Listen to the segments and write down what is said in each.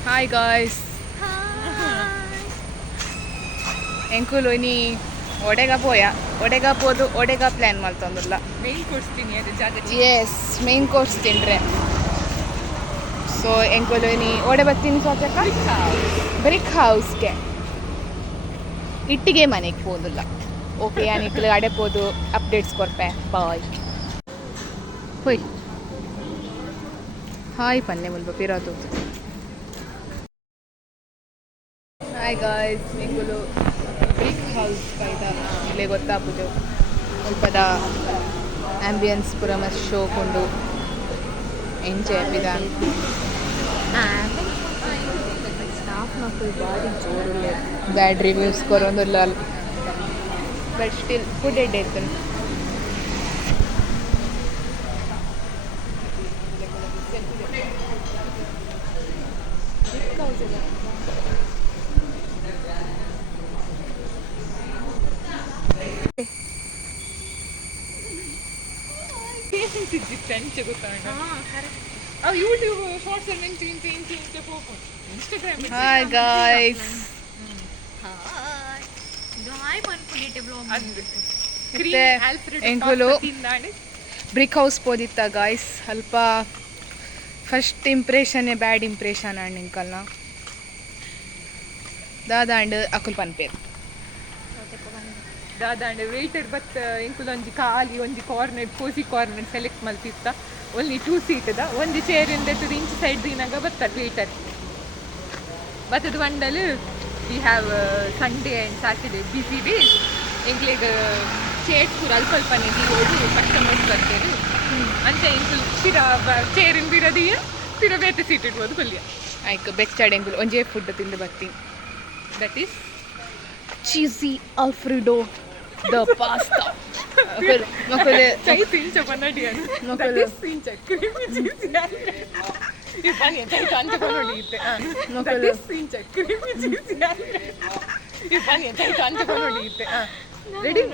Hi guys. ಎಂಕುಲು ಇನಿ ಒಡೆಗ ಪೋಯ ಒಡೆಗ ಪೋದು ಒಡೆಗ ಪ್ಲ್ಯಾನ್ ಮಲ್ತೊಂದುಲ್ಲ ಮೇನ್ ಕೋರ್ಸ್ ತಿನ್ನಿ ಅದು ಜಾಗ ಎಸ್ ಮೇನ್ ಕೋರ್ಸ್ ತಿಂಡ್ರೆ ಸೊ ಎಂಕುಲು ಇನಿ ಒಡೆ ಬತ್ತಿನ ಸೋಚಕ ಬ್ರಿಕ್ ಹೌಸ್ಗೆ ಇಟ್ಟಿಗೆ ಮನೆಗೆ ಪೋದುಲ್ಲ ಓಕೆ ಯಾನಿಕ್ಲು ಅಡೆ ಪೋದು ಅಪ್ಡೇಟ್ಸ್ ಕೊರ್ಪೆ ಬಾಯ್ ಹೋಯ್ ಹಾಯ್ ಪನ್ನೆ ಮುಲ್ಪ ಪಿರಾತು ಹಾಯ್ ಗಾಯ್ಸ್ ಎಂಕುಲು ಬ್ರಿಕ್ ಹೌಸ್ ಪೈದ ಇಲ್ಲೇ ಗೊತ್ತಾಪುಜು ಸ್ವಲ್ಪದ ಆ್ಯಂಬಿಯನ್ಸ್ ಪೂರ ಮಸ್ತ್ ಶೋ ಕೊಂಡು ಎಂಜಾಯ್ ಆಪಿದ ಸ್ಟಾಫ್ ಮಕ್ಕಳು ಭಾರಿ ಜೋರುಳ್ಳೆ ಬ್ಯಾಡ್ ರಿವ್ಯೂಸ್ ಕೊರೊಂದುಲ್ಲ ಬಟ್ ಸ್ಟಿಲ್ ಫುಡ್ ಎಡ್ ಇತ್ತು ಫ್ರೆಂಚ್ ಗೊತ್ತಾಗ ಯೂಟ್ಯೂಬ್ ಶಾರ್ಟ್ಸ್ ಅಲ್ಲಿ ಇಂಚು ಇಂಚು ಇಂಚು ಇಂಚು ಹೋಗು ಇನ್ಸ್ಟಾಗ್ರಾಮ್ ಹಾಯ್ ಗಾಯ್ಸ್ ಎಂಕುಲು ಬ್ರಿಕ್ ಹೌಸ್ ಪೋದಿತ್ತ ಗಾಯ್ಸ್ ಸ್ವಲ್ಪ ಫಸ್ಟ್ ಇಂಪ್ರೆಷನ್ನೇ ಬ್ಯಾಡ್ ಇಂಪ್ರೆಷನ್ ಅಂಡ್ ಇಂಕಲ್ನ ದಾದಾಂಡ್ ಅಕುಲ್ ಪನ್ಪೇರ್ ದಾದಾಂಡ್ ವೇಟರ್ ಬತ್ ಇಂಕುಲು ಒಂಜಿ ಖಾಲಿ ಒಂಜಿ ಕಾರ್ನರ್ ಕೋಸಿ ಕಾರ್ನರ್ ಸೆಲೆಕ್ಟ್ ಮಲ್ತಿತ್ತ ಓನ್ಲಿ 2 ಸೀಟ್ದ ಒಂದು ಚೇರ್ ಇಂದ ಇಂಚ್ ಸೈಡ್ ದಿನಾಗ ಬತ್ತದ ವೇಟರ್ ಬತ್ತದ ಒಂಡಲ್ we have Sunday and Saturday busy days ಎಂಕ್ಲೆಗ್ ಚೇರ್ಸ್ ಪೂರ ಅಲ್ಪ ಅಲ್ಪನೇ ದೀವೋಡು ಕಸ್ಟಮರ್ಸ್ ಬರ್ತಾರೆ ಅಂತ ಇಂಕುಲು ಪಿರ ಚೇರಿನ ಬಿರದಿಯ ಪಿರ ಬೇತೆ ಸೀಟ್ ಇಡ್ಬೋದು ಪಲ್ಯ ಆಯ್ತು ಬೆಚ್ಚಾಡ್ ಎಂಕುಲು ಒಂಜೇ ಫುಡ್ ತಿಂದು ಬರ್ತೀನಿ that is cheesy Alfredo the pasta ಮಕ್ಕಳು ಚೈ ತಿಂಚ ಪನ್ನಡಿಯನು ಮಕ್ಕಳು ತಿಂಚ ಕ್ರೀಮಿ ಚೀಸಿ ಈ ಬನ್ನಿ ಚೈ ತಂಚ ಪನ್ನಡಿಯುತ್ತೆ ಮಕ್ಕಳು ತಿಂಚ ಕ್ರೀಮಿ ಚೀಸಿ ಈ ಬನ್ನಿ ಚೈ ತಂಚ ಪನ್ನಡಿಯುತ್ತೆ ರೆಡಿ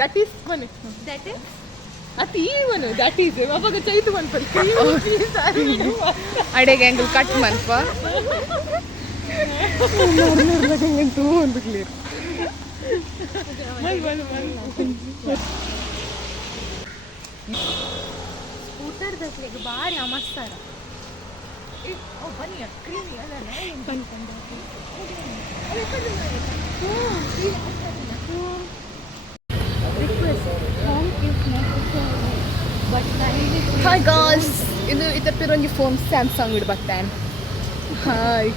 ದಟ್ ಈಸ್ ಬನ್ನಿ That is ಅತಿ ಇವನು ದಟ್ ಈಸ್ ಅವಾಗ ಚೈತು ಬಂದ್ಪಲ್ ಕ್ರೀಮಿ ಚೀಸಿ ಅಡೆಗೆ ಎಂಕುಲು ಕಟ್ ಮನ್ಪ ತೂ ಒಂದು ಕ್ಲಿಯರ್ ಸ್ಕೂಟರ್ ದಸ್ಲೆಗ್ ಭಾರಿ ಅಮಸ್ತಾರ ಬನ್ನಿ ಕ್ರೀಮಿ ಅದಲ್ಲ ಹಾಯ್ ಗಾಯ್ಸ್ ಇದು ಇತ್ತಪ್ಪಿರೊಂಜಿ ಫೋನ್ ಸ್ಯಾಮ್ಸಂಗ್ ಇಡ್ ಬತ್ತೇನ್ ಹಾಯ್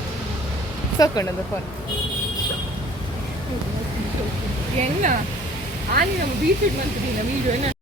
ಸಾಕೊಂಡದು ಫೋನ್ ಹೆಂಗ ಆನಿ ನಮ್ಮ ಬೀಚ್ ಇಡ್ ಬಂತಿದ್ದೀನ ವೀಡಿಯೋ